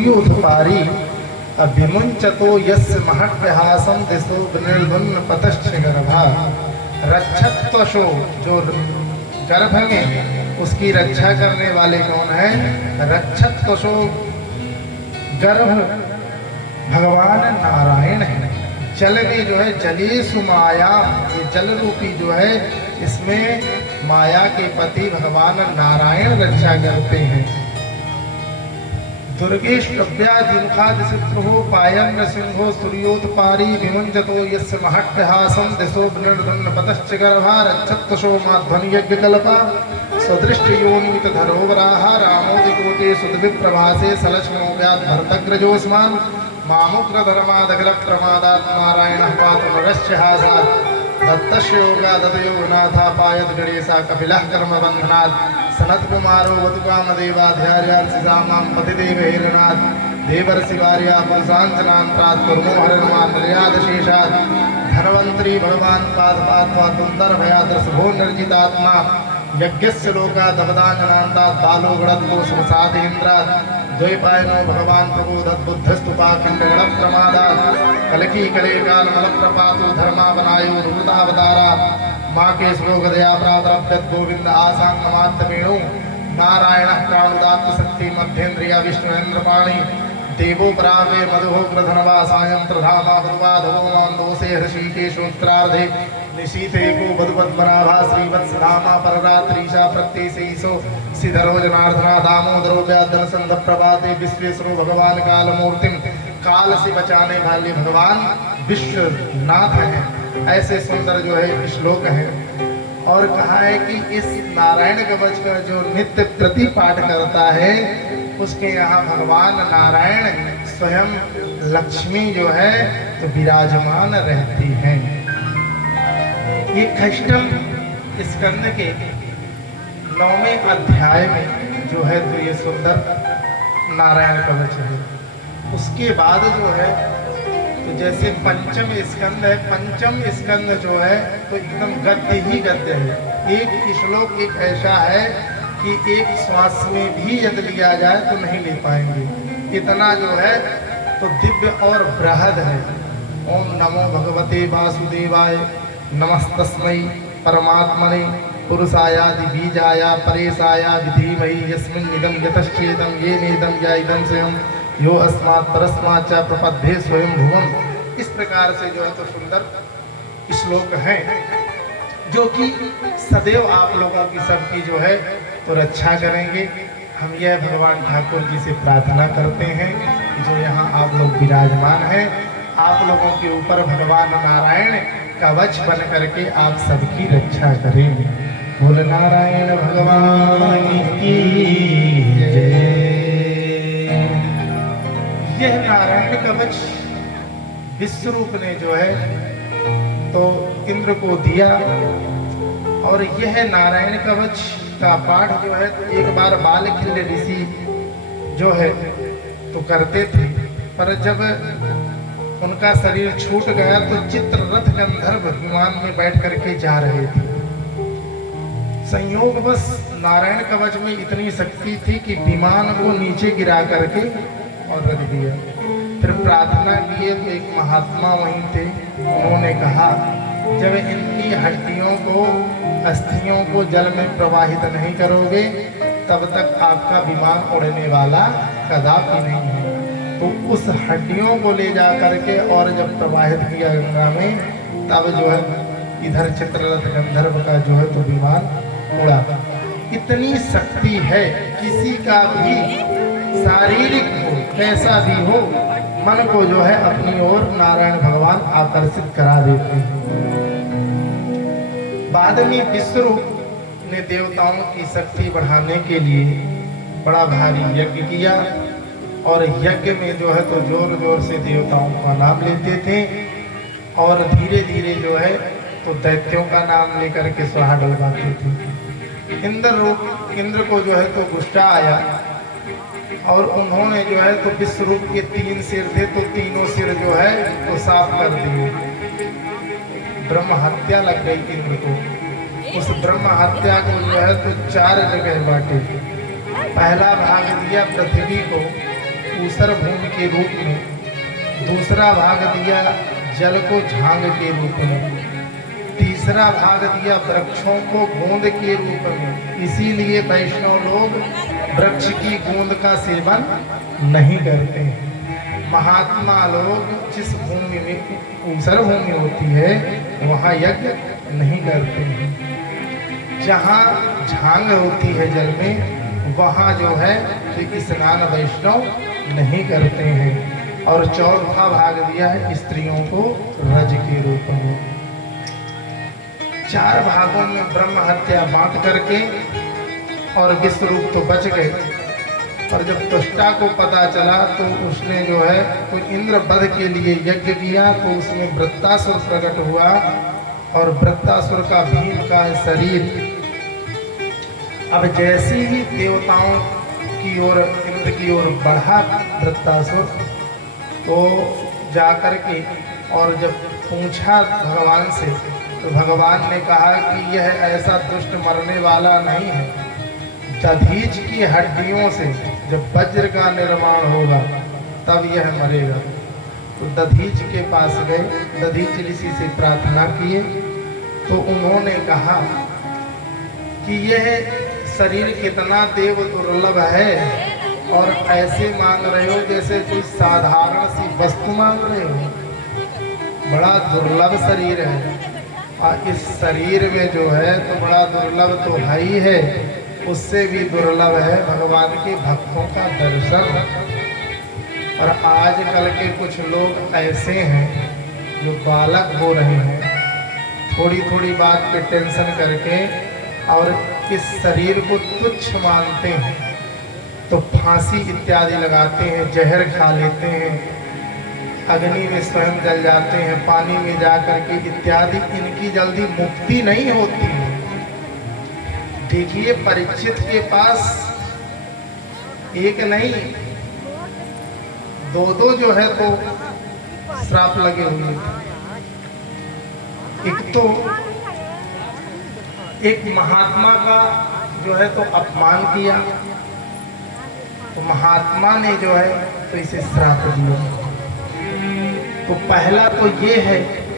पारी अभिमुंचतो यस्य महट्टहासं दिशो विनिर्धुन्न पतश्च गर्भा। रक्षत्वशो, जो गर्भ में उसकी रक्षा करने वाले कौन है? रक्षत्वशो गर्भ भगवान नारायण है। जल में जो है जलेसु माया, ये जल रूपी जो है इसमें माया के पति भगवान नारायण रक्षा करते हैं। दुर्गेश कव्यादिमुखादिशत्रुः पायं नृसिंहो सूर्योत्पारी विमुञ्चतो यस्य महट्टहासं दिशो विनिर्धुन्नपतश्च गर्भा। रक्षत्वशो माध्वनियज्ञकल्पा स्वदृष्टयोनितधरोवराः रामोदिकोटे सुदविप्रभासे सलक्ष्मणो व्याद्भरतग्रजोऽस्मान् मामुग्रधर्मादखिलप्रमादात् नारायणः पातु नरस्य हासात्। दत्तस्य योगादतयोगनाथा पायत गणेशा कपिलः कर्मबन्धनात्। सनत्कुमारो वतुकामदेवाध्यार्यार्चिसामां पतिदेवहेरणात्। देवर्षिवार्या पुरुषाञ्चनान् प्रात्कुर्मोहरन्मान्मर्यादशेषात्। धन्वन्तरी भगवान् पादपात्वा तुन्दरभयाद्रसभो निर्जितात्मा। यज्ञस्य लोकादवदाञ्जनान्तात् बालो गणत्कोशमसादेन्द्रात्। द्वैपायनो भगवान् प्रबोधद्बुद्धस्तुपाखण्डगणप्रमादात्। कलकी कले कालमलप्रपातो धर्मावनायो नृतावतारा। माँ के श्लोकदया प्रातरभ्यत गोविंद आसांगमात्मेणु। नारायणः प्राणुदात्त शक्ति मध्येन्द्रिया विष्णुरेन्द्रपाणि। देवो परावे मधुहोग्रधनवा सायं प्रधामा भुवाधवो मान्दोषे हृषीकेशोत्तरार्धे। निशीथे को मधुपद्मनाभा श्रीवत्सधामा पररात्रीशा प्रत्येशो सिधरो जनार्दना दामोदरो व्याधनसंध प्रभाते। विश्वेश्वरो भगवान कालमूर्तिम, काल से बचाने वाले भगवान विश्वनाथ हैं। ऐसे सुंदर जो है श्लोक है। और कहा है कि इस नारायण कवच का जो नित्य प्रति पाठ करता है उसके यहाँ भगवान नारायण स्वयं लक्ष्मी जो है तो विराजमान रहती हैं। ये खष्टम स्कंद के 9वें अध्याय में जो है तो ये सुंदर नारायण कवच है। उसके बाद जो है तो जैसे पंचम स्कंद है, पंचम स्कंद जो है तो एकदम गद्य ही गद्य है। एक श्लोक एक ऐसा है कि एक श्वास में भी यदि लिया जाए तो नहीं ले पाएंगे, इतना जो है तो दिव्य और बृहद है। ओम नमो भगवते वासुदेवाय नमस्तस्मै परमात्मने पुरुषायादि बीजाया परेशाया विधीमहि यस्मिन्निदं यतश्चेदं येनेदं या इदं स्वयं यो अस्मात् परस्मात् च प्रपद्ये स्वयं भुवम्। इस प्रकार से जो है तो सुंदर श्लोक है जो कि सदैव आप लोगों की सबकी जो है तो रक्षा करेंगे। हम यह भगवान ठाकुर जी से प्रार्थना करते हैं कि जो यहाँ आप लोग विराजमान हैं आप लोगों के ऊपर भगवान नारायण कवच बन करके आप सबकी रक्षा करेंगे। बोल नारायण भगवान की जय। यह नारायण कवच विश्वरूप ने जो है तो इंद्र को दिया। और यह नारायण कवच का पाठ जो है तो एक बार बालखिल्य ऋषि जो है तो करते थे, पर जब उनका शरीर छूट गया तो चित्ररथ गंधर्व विमान में बैठ करके जा रहे थे। संयोगवश नारायण कवच में इतनी शक्ति थी कि विमान को नीचे गिरा करके और रख दिया। फिर प्रार्थना किए तो एक महात्मा वहीं थे, उन्होंने कहा जब इनकी हड्डियों को अस्थियों को जल में प्रवाहित नहीं करोगे तब तक आपका विमान उड़ने वाला कदापि नहीं है। तो उस हड्डियों को ले जा करके और जब प्रवाहित किया गंगा में तब जो है इधर चित्ररथ गंधर्व का जो है तो विमान उड़ा। इतनी शक्ति है, किसी का भी शारीरिक हो कैसा भी हो मन को जो है अपनी ओर नारायण भगवान आकर्षित करा देते हैं। बाद में विश्वरूप ने देवताओं की शक्ति बढ़ाने के लिए बड़ा भारी यज्ञ किया और यज्ञ में जो है तो जोर जोर से देवताओं का नाम लेते थे और धीरे धीरे जो है तो दैत्यों का नाम लेकर के स्वाहा डलवाते थे। इंद्र को जो है तो गुस्सा आया और उन्होंने जो है तो विश्वरूप के 3 सिर थे तो तीनों सिर जो है तो साफ कर दिए। ब्रह्म हत्या लग गई इंद्र को। उस ब्रह्म हत्या को जो है तो 4 जगह बांटे। पहला भाग दिया पृथ्वी को, ऊसर भूमि के रूप में, दूसरा भाग दिया जल को झांग के रूप में, तीसरा भाग दिया वृक्षों को गोंद के रूप में। इसीलिए वैष्णव लोग वृक्ष की गोंद का सेवन नहीं करते हैं। महात्मा लोग जिस भूमि में ऊसर भूमि होती है वहाँ यज्ञ नहीं करते हैं। जहाँ झांग होती है जल में वहाँ जो है तो स्नान वैष्णव नहीं करते हैं। और चौथा भाग दिया है स्त्रियों को रज के रूप में। 4 भागों में ब्रह्म हत्या बांट करके और विश्व रूप तो बच गए। और जब त्वष्टा को पता चला तो उसने जो है तो इंद्र वध के लिए यज्ञ किया, तो उसमें वृत्तासुर प्रकट हुआ और वृत्तासुर का भीम का शरीर अब जैसे ही देवताओं की ओर इंद्र की ओर बढ़ा वृत्तासुर, तो जाकर के और जब पूछा भगवान से तो भगवान ने कहा कि यह ऐसा दुष्ट मरने वाला नहीं है। दधीच की हड्डियों से जब वज्र का निर्माण होगा तब यह मरेगा। तो दधीच के पास गए, दधीच ऋषि से प्रार्थना किए तो उन्होंने कहा कि यह शरीर कितना देव दुर्लभ है और ऐसे मांग रहे हो जैसे कोई साधारण सी वस्तु मांग रहे हो। बड़ा दुर्लभ शरीर है और इस शरीर में जो है तो बड़ा दुर्लभ तो है ही है, उससे भी दुर्लभ है भगवान के भक्तों का दर्शन। और आजकल के कुछ लोग ऐसे हैं जो बालक हो रहे हैं, थोड़ी थोड़ी बात पे टेंशन करके और इस शरीर को तुच्छ मानते हैं, तो फांसी इत्यादि लगाते हैं, जहर खा लेते हैं, अग्नि में स्वयं जल जाते हैं, पानी में जा करके इत्यादि। इनकी जल्दी मुक्ति नहीं होती है। देखिए परीक्षित के पास एक नहीं 2 जो है तो श्राप लगे हुए थे। एक तो एक महात्मा का जो है तो अपमान किया, तो महात्मा ने जो है तो इसे श्राप दिया। तो पहला तो ये है